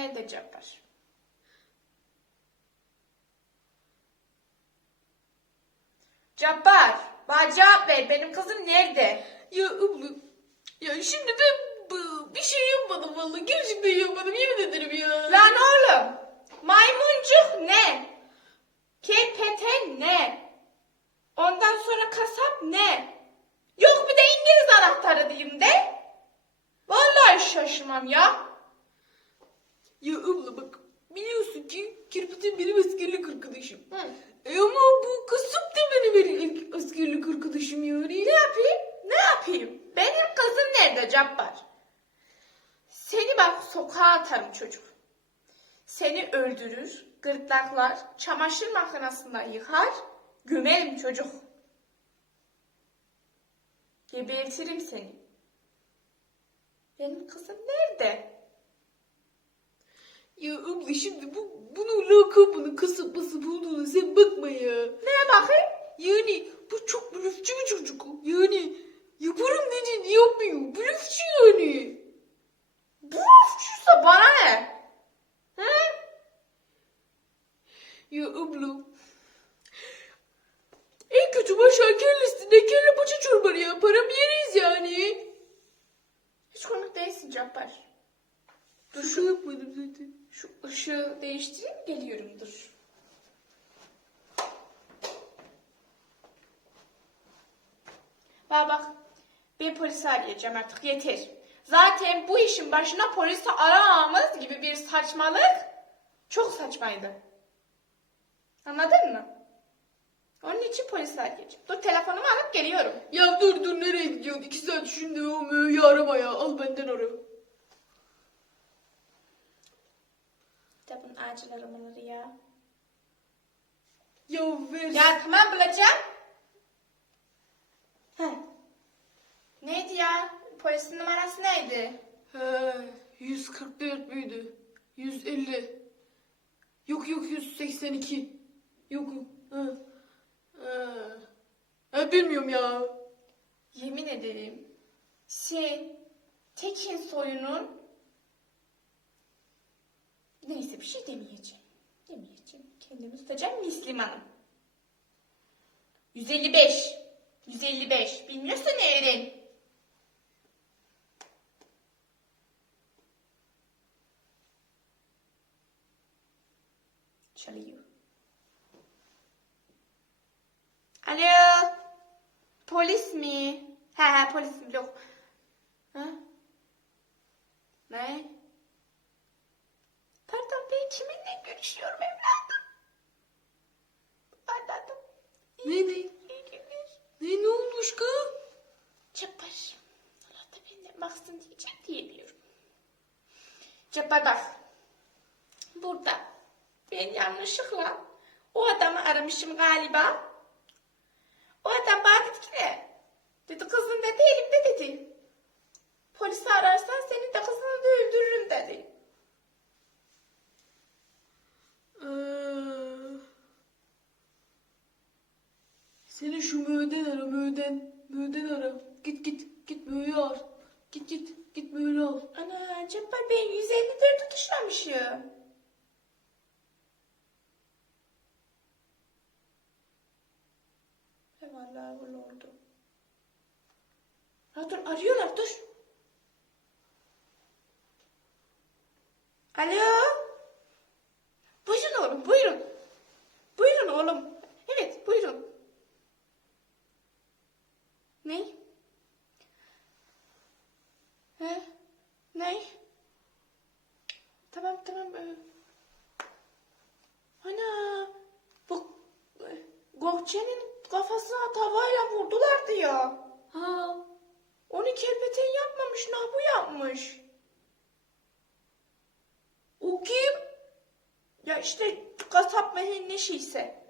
Nerede Cappar? Cappar! Bana cevap ver. Benim kızım nerede? Ya abla, ya şimdi bu- bir şey yapmadım vallahi. Gerçekten yapmadım, yemin ederim ya. Lan oğlum! Maymuncuk ne? Kerpeten ne? Ondan sonra kasap ne? Yok bir de İngiliz anahtarı diyeyim de. Vallahi şaşırmam. Ya abla bak, biliyorsun Kirpit'in benim askerlik arkadaşım. Hı. E ama bu kasıp da benim benim askerlik arkadaşım yani. Ne yapayım? Ne yapayım? Benim kızım nerede Cabbar? Seni bak sokağa atarım çocuk. Seni öldürür, gırtlaklar, çamaşır makinesinden yıkar, gömerim çocuk. Gebertirim seni. Benim kızım nerede? Ya abla şimdi bu bunun lakabını kasıp basıp olduğunu sen bakma ya. Neye bakayım? Yani bu çok blöfçü bir çocuk. Yani yaparım dediğini yapmıyor. Blöfçü yani. Bu ufçuysa bana ne? Hı? Ya abla. En kötü aşağı kellesine kelle paça çorbanı ya. Paramı yeriz yani. Hiç komik değilsin Cabbar. Dur şu yapmadım zaten. Şu ışığı değiştireyim geliyorum dur. Bak bak. Bir polisi arayacağım artık yeter. Zaten bu işin başına polisi aramamız gibi bir saçmalık çok saçmaydı. Anladın mı? Onun için polisi arayacağım. Dur telefonumu alıp geliyorum. Ya dur dur nereye gidiyorsun? İki saat o möğü arama ya. Al benden ara. Kitabın acil aramaları ya. Ya ver. Ya tamam bulacağım. Heh. Neydi ya? Polisin numarası neydi? He, 144 müydü? 150. Yok yok 182. Yok yok. Ha. Ha. Ha, bilmiyorum ya. Yemin ederim. Şey, Tekin soyunun neyse bir şey demeyeceğim. Demeyeceğim. Kendimi tutacağım Müslümanım. 155. 155. Bilmiyorsan öğren. Çalıyor. Alo. Polis mi? He he polis mi? Yok. Ha? Ne? Pardon ben görüşüyorum evladım? Anladım. Ne ne? İyi günler. Ne ne olmuş kız? Cabbar. Allah da benden baksın diyeceğim diyemiyorum. Cabbar bak. Burada. Ben yanlışlıkla o adamı aramışım galiba. O adam bana dedi ki ne? Dedi kızın dedi elimde dedi. Polisi ararsan senin de kızını da öldürürüm dedi. Ee, Seni şu möğden ara möğden. Möğden ara. Git git git möğü al. Git git git möğü al. Ana Cabbar ben 154'ü tuşlamışım. He vallahi öyle oldu. Ha dur arıyorlar dur. Alo. Buyurun oğlum buyurun. Buyurun oğlum. Evet buyurun. Ne? He? Ne? Tamam tamam. ee. Ana. Bu e, Gökçe'nin kafasına tavayla vurdulardı ya. Ha. Onu kerpeten yapmamış, Nabu yapmış. O kim? Ya işte kasap mehin ne şeyse.